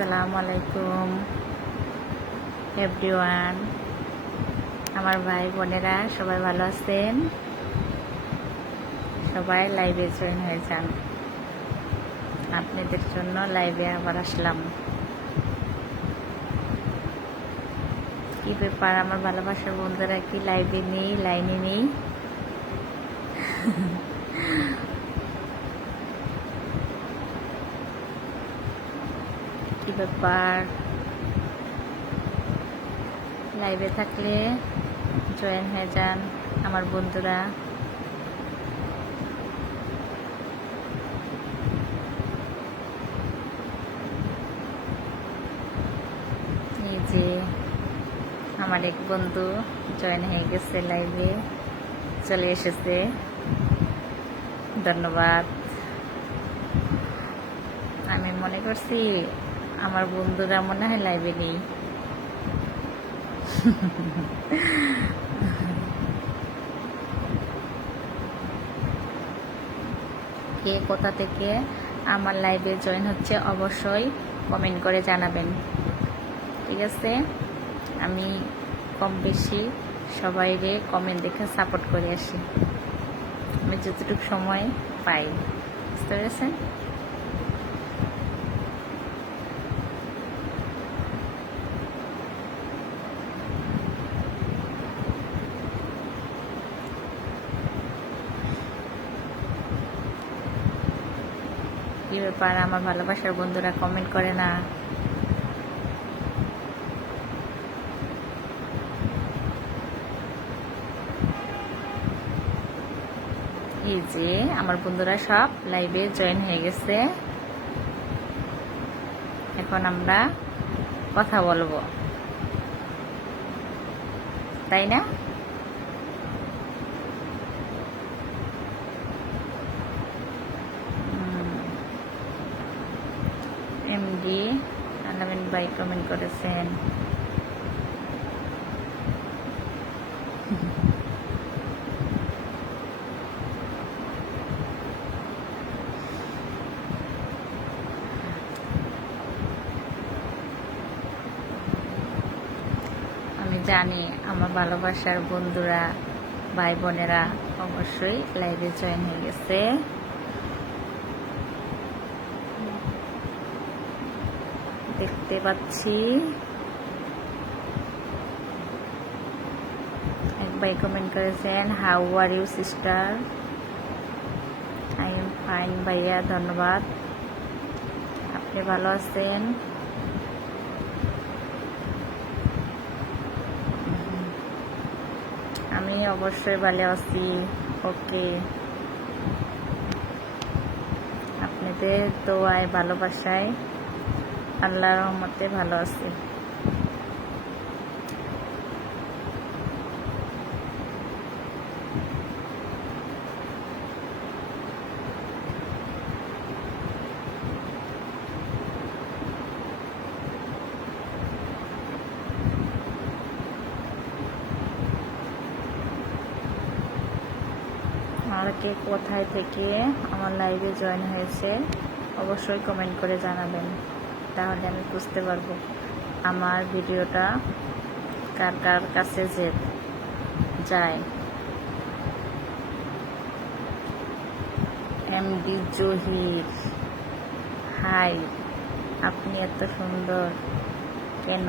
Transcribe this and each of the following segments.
আসসালামু আলাইকুম এভরিওয়ান, আমার ভাই বোনেরা সবাই ভালো আছেন? সবাই লাইভে জয়েন হয়ে যান। আপনাদের জন্য লাইভে আবার আসলাম। কি ব্যাপার আমার ভালোবাসার বন্ধুরা, কি লাইভে নেই, লাইনে নেই? কি ব্যাপার, লাইভে থাকলে জয়েন হয়ে যান আমার বন্ধুরা। এই যে আমার এক বন্ধু জয়েন হয়ে গেছে, লাইভে চলে এসেছে, ধন্যবাদ। আমি মনে করছি আমার বন্ধুরা মনে হয় লাইভে নেই। কে কোথা থেকে আমার লাইভে জয়েন হচ্ছে অবশ্যই কমেন্ট করে জানাবেন, ঠিক আছে? আমি কম বেশি সবাইরে কমেন্ট দেখে সাপোর্ট করে আসি, আমি যতটুকু সময় পাই, বুঝতে পেরেছেন? কি ব্যাপার আমার ভালোবাসার বন্ধুরা কমেন্ট করে না? এই যে আমার বন্ধুরা সব লাইভে জয়েন হয়ে গেছে, এখন আমরা কথা বলবো, তাই না? এমডি আলামিন ভাই কমেন্ট করেছেন। আমি জানি আমার ভালোবাসার বন্ধুরা ভাই বোনেরা অবশ্যই লাইভে জয়েন হয়ে গেছে। দেখতে পাচ্ছি এক ভাই কমেন্ট করেছেন, how are you sister? I am fine ভাইয়া, ধন্যবাদ। আপনি ভালো আছেন? আমি অবশ্যই ভালো আছি। ওকে, আপনাদের দোয়ায় ভালোবাসায় আল্লাহর রহমতে ভালো আছি। আর কে কোথায় থেকে আমার লাইভে জয়েন হয়েছে অবশ্যই কমেন্ট করে জানাবেন, তাহলে আমি বুঝতে পারবো আমার ভিডিওটা কার কার কাছে যায়। এমডি জহির, হাই, আপনি এত সুন্দর কেন?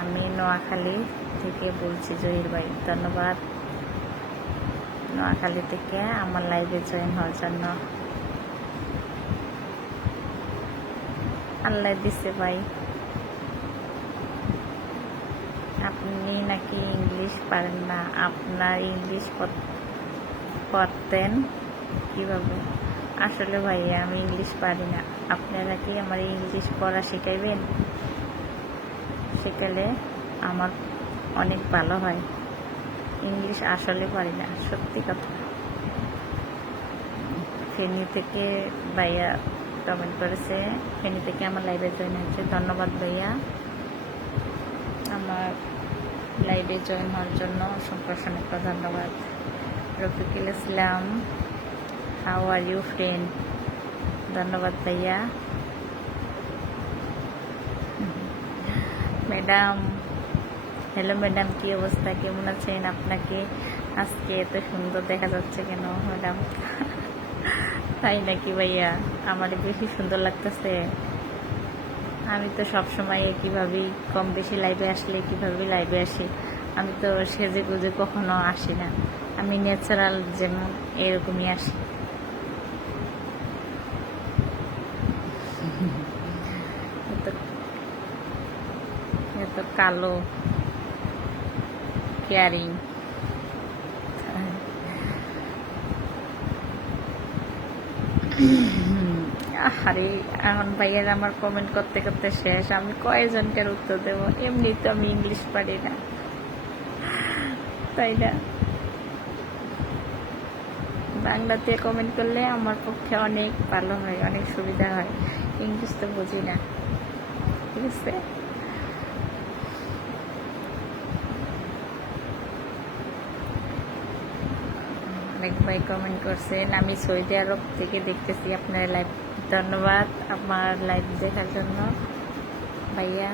আমি নোয়াখালী থেকে বলছি জহির ভাই, ধন্যবাদ নোয়াখালী থেকে আমার লাইভে জয়েন হওয়ার জন্য। আল্লাহ দিছে ভাই, আপনি নাকি ইংলিশ পারেন না? আপনার ইংলিশ পড়তেন কিভাবে? আসলে ভাই আমি ইংলিশ পারি না, আপনারা কি আমার ইংলিশ পড়া শেখাইবেন? শেখালে আমার অনেক ভালো হয়। ইংলিশ আসলে পারি না, সত্যি কথা। ফেনী থেকে ভাইয়া কমেন্ট করেছে, ফেনী থেকে আমার লাইভে জয়েন হয়েছে, ধন্যবাদ ভাইয়া আমার লাইভে জয়েন হওয়ার জন্য, অসংখ্য ধন্যবাদ। Rafiqul Islam, how are you friend? ধন্যবাদ ভাইয়া। ম্যাডাম, হ্যালো ম্যাডাম, কি অবস্থা, কেমন আছেন? আপনাকে আজকে এত সুন্দর দেখা যাচ্ছে কেন ম্যাডাম? তাই নাকি ভাইয়া? আমার বেশি সুন্দর লাগতেছে। আমি তো সবসময় একইভাবেই কম বেশি লাইভে আসলে কীভাবে লাইভে আসি। আমি তো সেজে গুজে কখনো আসি না, আমি ন্যাচারাল যেমন এরকমই আসি। এত কালো কেয়ারিং। আরে এখন ভাইয়ের আমার কমেন্ট করতে করতে শেষ, আমি কয়জনকার উত্তর দেবো? এমনি তো আমি ইংলিশ পারি না, তাই না? বাংলাতে কমেন্ট করলে আমার পক্ষে অনেক ভালো হয়, অনেক সুবিধা হয়। ইংলিশ তো বুঝি না, ঠিক আছে? অনেক ভাই কমেন্ট করছেন, আমি সৌদি আরব থেকে দেখতেছি আপনার লাইভ। ধন্যবাদ আমার লাইভ দেখার জন্য ভাইয়া,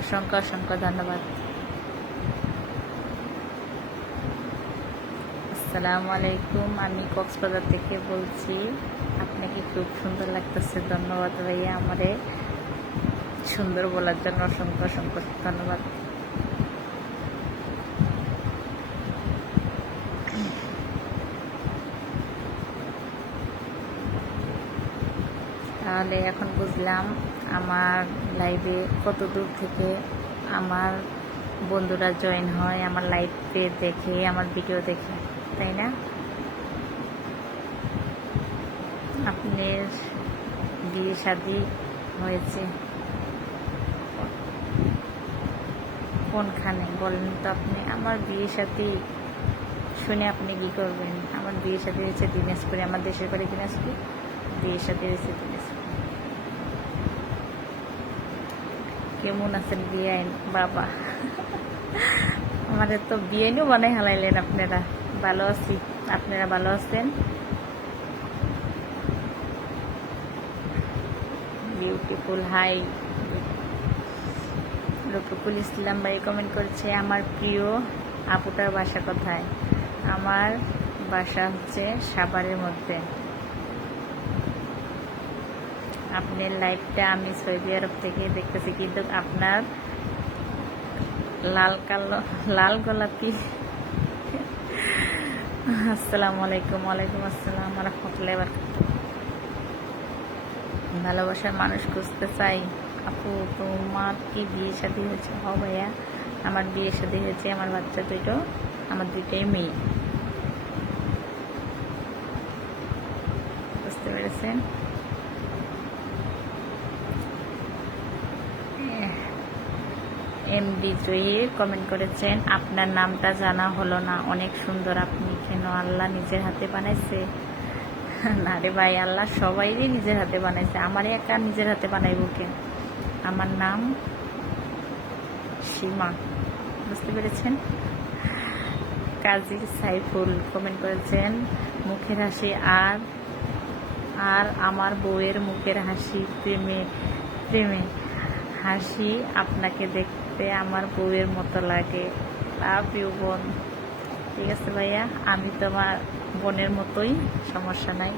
অসংখ্য অসংখ্য ধন্যবাদ। আসসালামু আলাইকুম, আমি কক্সবাজার থেকে বলছি। আপনাকে খুব সুন্দর লাগতেছে। ধন্যবাদ ভাইয়া, আমারে সুন্দর বলার জন্য অসংখ্য অসংখ্য ধন্যবাদ। তাহলে এখন বুঝলাম আমার লাইভে কত দূর থেকে আমার বন্ধুরা জয়েন হয়, আমার লাইভে দেখে, আমার ভিডিও দেখে, তাই না? আপনার বিয়ে শাদী হয়েছে কোনখানে বলেন তো আপনি? আমার বিয়ে শাদী শুনে আপনি কি করবেন? আমার বিয়ে শাদী হয়েছে দিনাজপুরে, আমার দেশের বাড়ি দিনাজপুর, বিয়ে শাদী হয়েছে দিনাজপুর। কেমন আছেন বিয়াইন বাবা? আমাদের তো বিয়াইনও বানাই হালাইলেন আপনারা। ভালো আছি, আপনারা ভালো আছেন? Beautiful hi. রফিকুল ইসলাম ভাই কমেন্ট করেছে, আমার প্রিয় আপুটার বাসা কোথায়? আমার বাসা হচ্ছে সাভারের মধ্যে। আপনার লাইভটা আমি সৌদি আরব থেকে দেখতেছি, কিন্তু আপনার লাল গোলাপি। আসসালামু আলাইকুম। ওয়ালাইকুম আসসালাম রাহমাতুল্লাহি ওয়া বারাকাতুহু। ভালোবাসার মানুষ খুঁজতে চাই। আপু তোমার কি বিয়ে শাদী হয়েছে? হ ভাইয়া, আমার বিয়ে শাদী হয়েছে, আমার বাচ্চা দুটো, আমার দুইটাই মেয়ে। বুঝতে পেরেছেন? এমডি জহির কমেন্ট করেছেন, আপনার নামটা জানা হলো না, অনেক সুন্দর আপনি। কেন আল্লাহ নিজের হাতে বানাইছে? না রে ভাই, আল্লাহ সবাইরই নিজের হাতে বানাইছে, আমারই একা নিজের হাতে বানাইব কে? আমার নাম সীমা। বুঝতে পেরেছেন? কাজী সাইফুল কমেন্ট করেছেন, মুখের হাসি আর আর আমার বউয়ের মুখের হাসি, প্রেমে প্রেমে হাসি, আপনাকে দেখতে আমার বউয়ের মতো লাগে। লাভ ইউ বোন। ঠিক আছে ভাইয়া, আমি তোমার বোনের মতোই, সমস্যা নাই।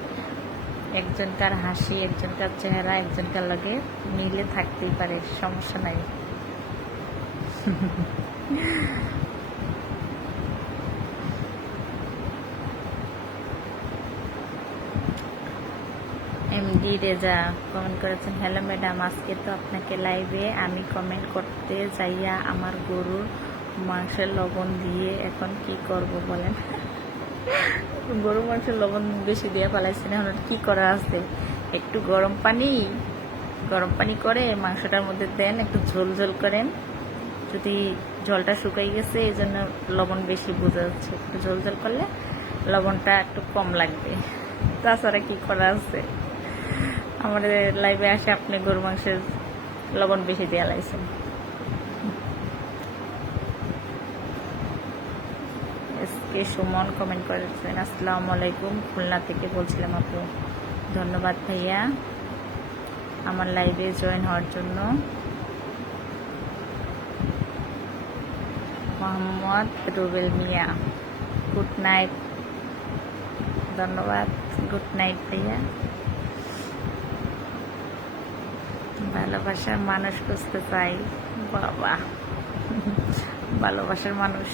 একজনকার হাসি, একজনকার চেহারা একজনকার লাগে মিলে থাকতেই পারে, সমস্যা নাই। এমডি রেজা কমেন্ট করেছেন, হ্যালো ম্যাডাম, আজকে তো আপনাকে লাইভে আমি কমেন্ট করতে যাইয়া আমার গরুর মাংসের লবণ দিয়ে এখন কি করব বলেন? গরুর মাংসের লবণ বেশি দিয়ে ফেলাইছেন, এখন কি করা আছে? একটু গরম পানি করে মাংসটার মধ্যে দেন, একটু ঝোল ঝোল করেন। যদি জলটা শুকাই গেছে এই জন্য লবণ বেশি বোঝা যাচ্ছে, একটু ঝোল ঝোল করলে লবণটা একটু কম লাগবে। তাছাড়া কি করা আছে? আমাদের লাইভে আসে আপনি গরু মাংসের লবণ বেশি দেওয়া লাগছেন। এসকে সুমন কমেন্ট করেছেন, আসসালামু আলাইকুম, খুলনা থেকে বলছিলাম আপু। ধন্যবাদ ভাইয়া আমার লাইভে জয়েন হওয়ার জন্য। মোহাম্মদ রুবেল মিয়া, গুড নাইট। ধন্যবাদ, গুড নাইট ভাইয়া। ভালোবাসার মানুষ খুঁজতে চাই, বাবা ভালোবাসার মানুষ।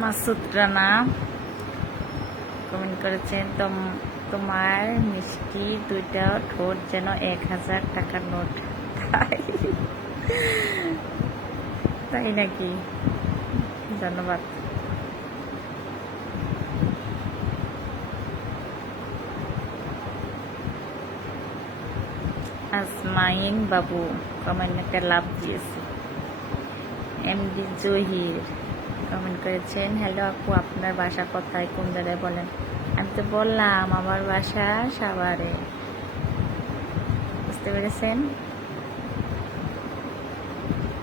মাসুদ রানা কমেন্ট করেছেন, তোমার মিষ্টি দুইটা ঠোঁট যেন 1000 টাকার নোট। তাই নাকি? ধন্যবাদ। আসমাইন বাবু কমেন্ট একটা লাভ দিয়েছে। এমডি জহির কমেন্ট করেছেন, হ্যালো আপু, আপনার বাসা কোথায়, কোন জায়গায় বলেন? আমি তো বললাম আমার বাসা সাভারে, বুঝতে পেরেছেন?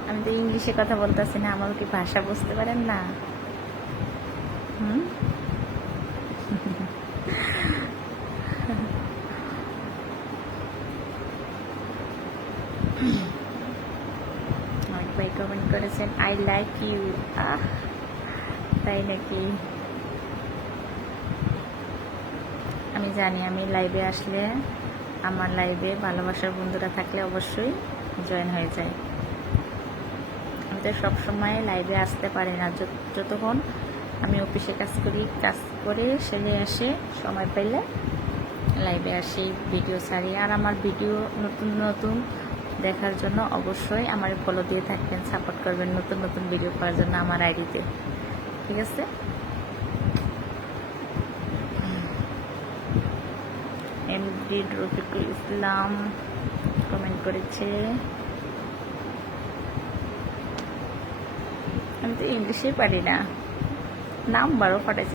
আমি তো ইংলিশে কথা বলতেছি না, আমার কি ভাষা বুঝতে পারেন না? অনেক ভাই কমেন্ট করেছেন, আই লাইক ইউ। তাই নাকি? আমি জানি আমি লাইভে আসলে, আমার লাইভে ভালোবাসার বন্ধুরা থাকলে অবশ্যই জয়েন হয়ে যায়। আমি তো সবসময় লাইভে আসতে পারি না, যতক্ষণ আমি অফিসে কাজ করে সেরে আসে সময় পেলে লাইভে আসি, ভিডিও ছাড়ি। আর আমার ভিডিও নতুন নতুন দেখার জন্য অবশ্যই আমার ফলো দিয়ে থাকবেন, সাপোর্ট করবেন নতুন নতুন ভিডিও পাওয়ার জন্য আমার আইডিতে, ঠিক আছে? এমডি রফিকুল ইসলাম কমেন্ট করেছে, আমি তো ইংলিশে পারি না, নাম্বারও পাঠাইছি।